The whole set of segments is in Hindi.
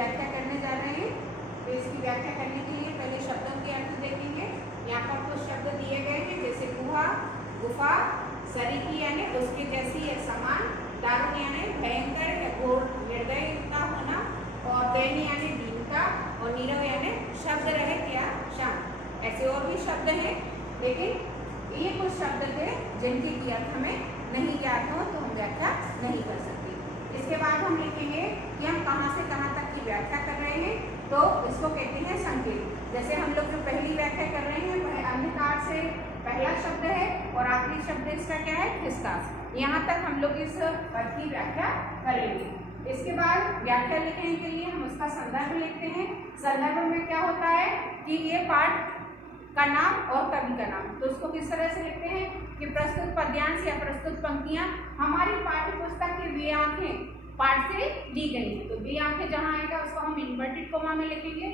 व्याख्या करने जा रहे हैं। तो इसकी व्याख्या करने के लिए पहले शब्दों के अर्थ देखेंगे। यहाँ पर कुछ शब्द दिए गए हैं, जैसे गुहा, गुफा, सरीखी यानी उसके जैसी या समान, दारुण यानी भयंकर या घोर निर्दयता होना, और दैनी यानी दीनता, और नीरव यानी शब्द रहित या शांत। ऐसे और भी शब्द हैं, लेकिन ये कुछ शब्द थे जिनके की अर्थ हमें नहीं ज्ञात हो तो हम व्याख्या नहीं कर सकते। इसके बाद हम लिखेंगे कि हम कहाँ से कहाँ तक की व्याख्या कर रहे हैं, तो इसको कहते हैं संकेत। जैसे हम लोग जो पहली व्याख्या कर रहे हैं वह अंधकार से पहला शब्द है और आखिरी शब्द इसका क्या है, खिसकास। यहाँ तक हम लोग इस पद की व्याख्या करेंगे। इसके बाद व्याख्या लिखने के लिए हम उसका संदर्भ लिखते हैं। संदर्भ में क्या होता है कि ये पाठ का नाम और कवि का नाम, तो उसको किस तरह से लिखते हैं कि प्रस्तुत पद्यांश या प्रस्तुत पंक्तियां हमारी पाठ्य पुस्तक की वे आंखें पाठ से ली गई हैं। तो वे आंखें जहां आएगा उसको हम इन्वर्टेड कोमा में लिखेंगे,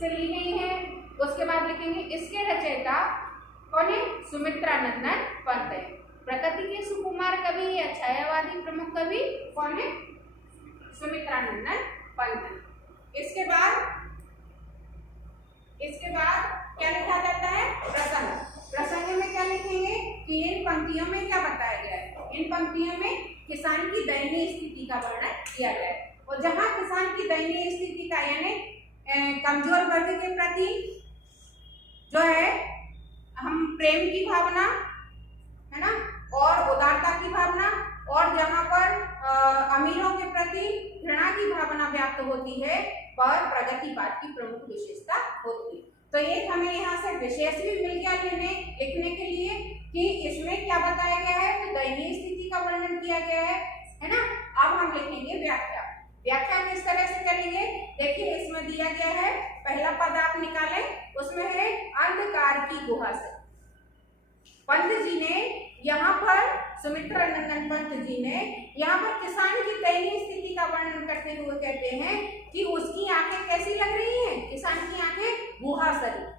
से ली गई है। उसके बाद लिखेंगे इसके रचयिता कौन है, सुमित्रा नंदन पंत है। प्रकृति के सुकुमार कवि या छायावादी प्रमुख कवि कौन है, सुमित्रा नंदन पंत है। इसके बाद क्या लिखा जाता है, प्रसंग। प्रसंग में क्या लिखेंगे कि इन पंक्तियों में क्या बताया गया है, इन पंक्तियों में किसान की दयनीय स्थिति का वर्णन किया गया है। और जहां किसान की दयनीय स्थिति का यानी कमजोर वर्ग के प्रति जो है हम प्रेम की भावना है ना, और उदारता की भावना, और जहां पर अमीरों के प्रति घृणा की भावना व्याप्त होती है, पर प्रगतिवाद की प्रमुख विशेषता होती है। तो एक हमें यहाँ से विशेष भी मिल गया लिखने के लिए कि इसमें क्या बताया गया है, तो दयनीय स्थिति का वर्णन किया गया है ना। अब हम लिखेंगे व्याख्या। व्याख्या किस तरह से करेंगे, देखिए इसमें दिया गया है, पहला पद आप निकालें, उसमें है अंधकार की गुहा से। पंत जी ने यहाँ पर, सुमित्रा नंदन पंत जी ने यहाँ पर किसान की दयनीय स्थिति का वर्णन करते हुए कहते हैं कि उसकी आंखें कैसी लग रही हैं, किसान की आंखें गुहा सरी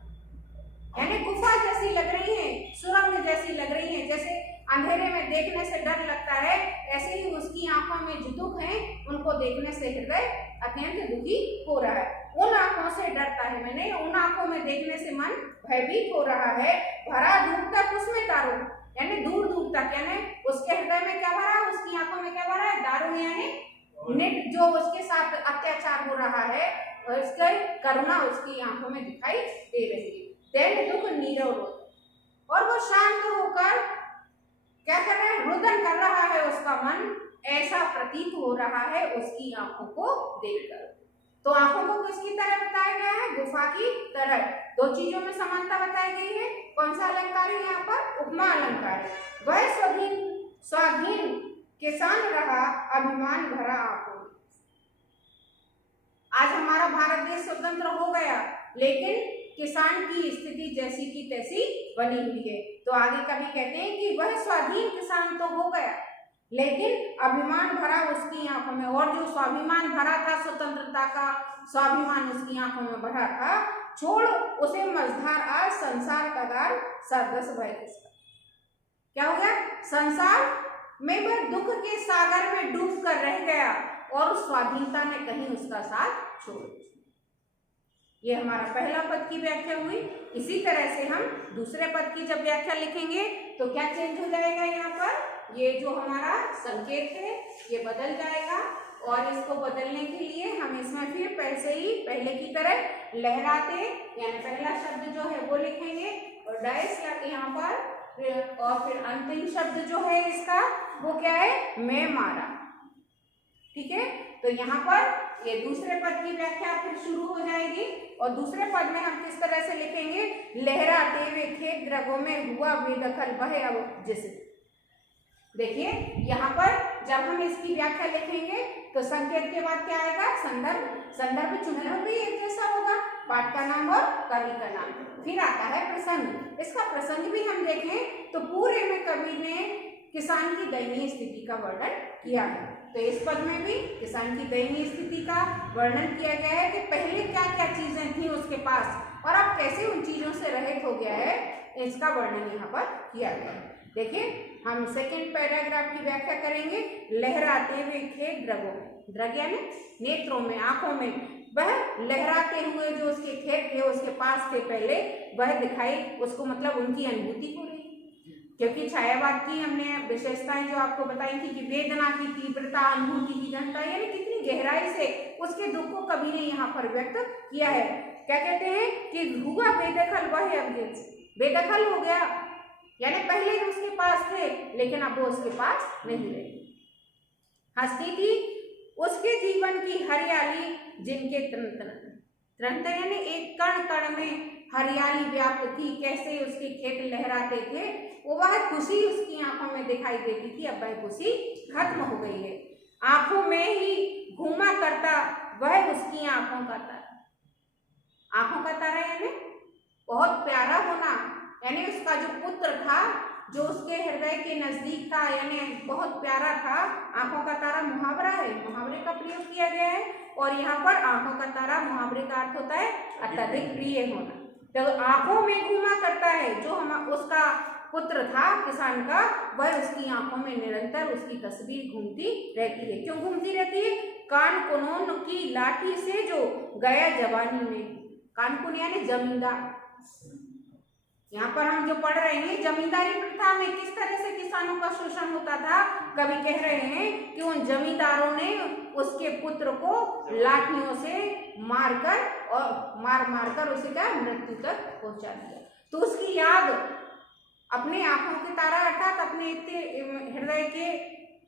यानी गुफा जैसी लग रही हैं, सुरंग जैसी लग रही हैं। जैसे अंधेरे में देखने से डर लगता है, ऐसे ही उसकी आंखों में जो दुख है उनको देखने से हृदय अत्यंत दुखी हो रहा है। उन आंखों से डरता है, मैंने उन आंखों में देखने से मन भयभीत हो रहा है। भरा दूर तक उसमें दारू यानी दूर दूर तक, यानी उसके हृदय में क्या भरा है, उसकी आंखों में क्या भरा है, दारू यानी नित जो उसके साथ अत्याचार हो रहा है और उसकी करुणा उसकी आंखों में दिखाई दे रही है। दैन्य दुख नीरव रोध, और वो शांत होकर क्या कर रहा है, रुदन कर रहा है उसका मन, ऐसा प्रतीत हो रहा है उसकी आंखों को देखकर। तो आंखों को किसकी तरह बताया गया है, गुफा की तरह। दो चीजों में समानता बताई गई है। कौन सा अलंकार है यहाँ पर, उपमा अलंकार है। वह स्वाधीन किसान रहा अभिमान भरा आंखों में। आज हमारा भारत देश स्वतंत्र हो गया, लेकिन किसान की स्थिति जैसी की तैसी बनी हुई है। तो आगे कभी कहते हैं कि वह स्वाधीन किसान तो हो गया, लेकिन अभिमान भरा उसकी आंखों में, और जो स्वाभिमान भरा था, स्वतंत्रता का स्वाभिमान उसकी आंखों में भरा था, छोड़ उसे मझधार आज संसार का दार सरदस भय किसका। क्या हो गया, संसार में वह दुख के सागर में डूब कर रह गया और स्वाधीनता ने कहीं उसका साथ छोड़ दिया। ये हमारा पहला पद की व्याख्या हुई। इसी तरह से हम दूसरे पद की जब व्याख्या लिखेंगे तो क्या चेंज हो जाएगा, यहाँ पर ये जो हमारा संकेत है ये बदल जाएगा, और इसको बदलने के लिए हम इसमें फिर पहले की तरह लहराते यानी पहला शब्द जो है वो लिखेंगे और डैश लग यहाँ पर, और फिर अंतिम शब्द जो है इसका वो क्या है, मैं मारा। ठीक है, तो यहाँ पर ये दूसरे पद की व्याख्या फिर शुरू हो जाएगी। और दूसरे पद में हम किस तरह से लिखेंगे, लहराते हुए खेत द्रगों में हुआ बेदखल बहे अब जिस। देखिए यहाँ पर जब हम इसकी व्याख्या लिखेंगे तो संकेत के बाद क्या आएगा, संदर्भ। संदर्भ चुनाव भी एक जैसा होगा, पाठ का नाम और कवि का नाम। फिर आता है प्रसंग। इसका प्रसंग भी हम देखें तो पूरे में कवि ने किसान की दयनीय स्थिति का वर्णन किया है। तो इस पद में भी किसान की दयनीय स्थिति का वर्णन किया गया है कि पहले क्या क्या चीजें थी उसके पास और अब कैसे उन चीजों से रहित हो गया है, इसका वर्णन यहाँ पर किया गया है। देखिए हम सेकेंड पैराग्राफ की व्याख्या करेंगे। लहराते हुए खेत द्रगों में, द्रग यानी नेत्रों में, आंखों में, वह लहराते हुए जो उसके खेत थे उसके पास थे पहले, वह दिखाई उसको, मतलब उनकी अनुभूति हो रही। क्योंकि छायावाद की हमने विशेषताएं जो आपको बताई थी कि वेदना की तीव्रता, अनुभूति की घनता, यानी कितनी गहराई से उसके दुख को कवि ने यहाँ पर व्यक्त किया है। क्या कहते हैं कि हुआ बेदखल वह अब बेदखल हो गया, यानी पहले उसके पास थे लेकिन अब वो उसके पास नहीं रहे। हंसती थी उसके जीवन की हरियाली जिनके तृण यानी एक कण कण में हरियाली व्याप्त थी। कैसे उसके खेत लहराते थे, वो वह खुशी उसकी आंखों में दिखाई देती थी। अब वह खुशी खत्म हो गई है। आंखों में ही घूमा करता वह उसकी आंखों का तारा। आंखों का तारा यानी बहुत प्यारा होना, यानी उसका जो पुत्र था जो उसके हृदय के नजदीक था, यानी बहुत प्यारा था। आंखों का तारा मुहावरा है, मुहावरे का प्रयोग किया गया है और यहाँ पर आंखों का तारा मुहावरे का अर्थ होता है अत्यधिक प्रिय होना। तो आंखों में घूमा करता है जो हम उसका पुत्र था किसान का, वह उसकी आंखों में निरंतर उसकी तस्वीर घूमती रहती है। क्यों घूमती रहती है? कान कुनोन की लाठी से जो गया जवानी में। कानकुन यानी जमींदार। यहाँ पर हम जो पढ़ रहे हैं जमींदारी प्रथा में किस तरह से किसानों का शोषण होता था। कवि कह रहे हैं कि उन जमींदारों ने उसके पुत्र को लाठियों से मारकर और मार कर उसे का मृत्यु तक पहुंचा दिया। तो उसकी याद, अपने आंखों के तारा अर्थात अपने हृदय के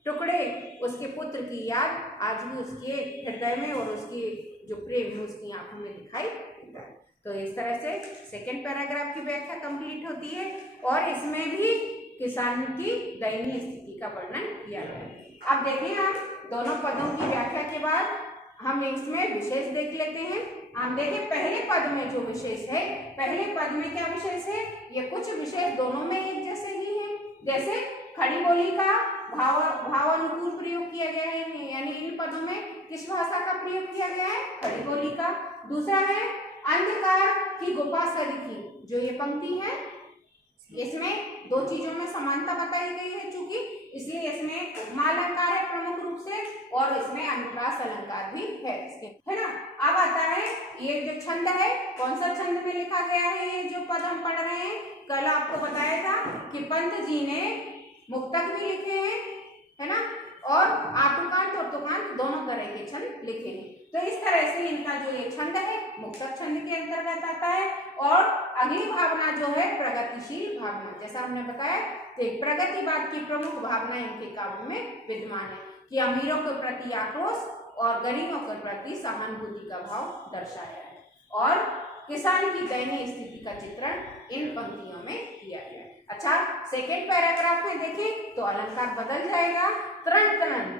टुकड़े, उसके पुत्र की याद आज भी उसके हृदय में और उसके जो प्रेम है उसकी आंखों में दिखाई देता है। तो इस तरह से सेकेंड पैराग्राफ की व्याख्या कंप्लीट होती है और इसमें भी किसान की दयनीय स्थिति का वर्णन किया गया है। अब देखें आप दोनों पदों की व्याख्या के बाद हम इसमें विशेष देख लेते हैं। आप देखें पहले पद में जो विशेष है, पहले पद में क्या विशेष है? ये कुछ विशेष दोनों में एक जैसे ही है। जैसे खड़ी बोली का भावानुकूल प्रयोग किया गया है, यानी इन पदों में किस भाषा का प्रयोग किया गया है? खड़ी बोली का। दूसरा है अंधकार की गुफा सरीखी, जो ये पंक्ति है इसमें दो चीजों में समानता बताई गई है चूंकि, इसलिए इसमें उपमा अलंकार है प्रमुख रूप से और इसमें अनुप्रास अलंकार भी है इसके, है ना। अब आता है ये जो छंद है, कौन सा छंद में लिखा गया है? ये जो पद हम पढ़ रहे हैं, कल आपको बताया था कि पंत जी ने मुक्तक भी लिखे हैं, है ना, और आटुकांत और तुकांत दोनों तरह के छंद लिखे हैं। तो इस तरह से इनका जो ये छंद है मुक्तक छंद के अंतर्गत आता है। और अगली भावना जो है प्रगतिशील भावना, जैसा हमने बताया तो प्रगतिवाद की प्रमुख भावना इनके काव्य में विद्यमान है कि अमीरों के प्रति आक्रोश और गरीबों के प्रति सहानुभूति का भाव दर्शाया है और किसान की दयनीय स्थिति का चित्रण इन पंक्तियों में किया गया है। अच्छा, सेकेंड पैराग्राफ में देखें तो अलंकार बदल जाएगा। तरण तरण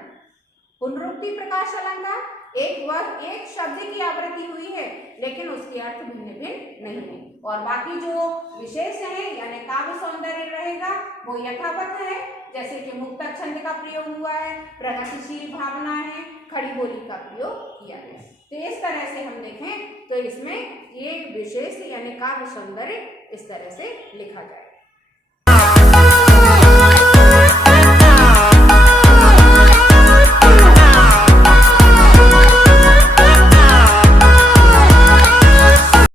पुनरुक्ति प्रकाश अलंकार, एक शब्द की आवृत्ति हुई है लेकिन उसके अर्थ भिन्न भिन्न नहीं है और बाकी जो विशेष है यानी काव्य सौंदर्य रहेगा वो यथावत है, जैसे कि मुक्तक छंद का प्रयोग हुआ है, प्रगतिशील भावना है, खड़ी बोली का प्रयोग किया गया। तो इस तरह से हम देखें तो इसमें ये विशेष यानी काव्य सौंदर्य इस तरह से लिखा जाए।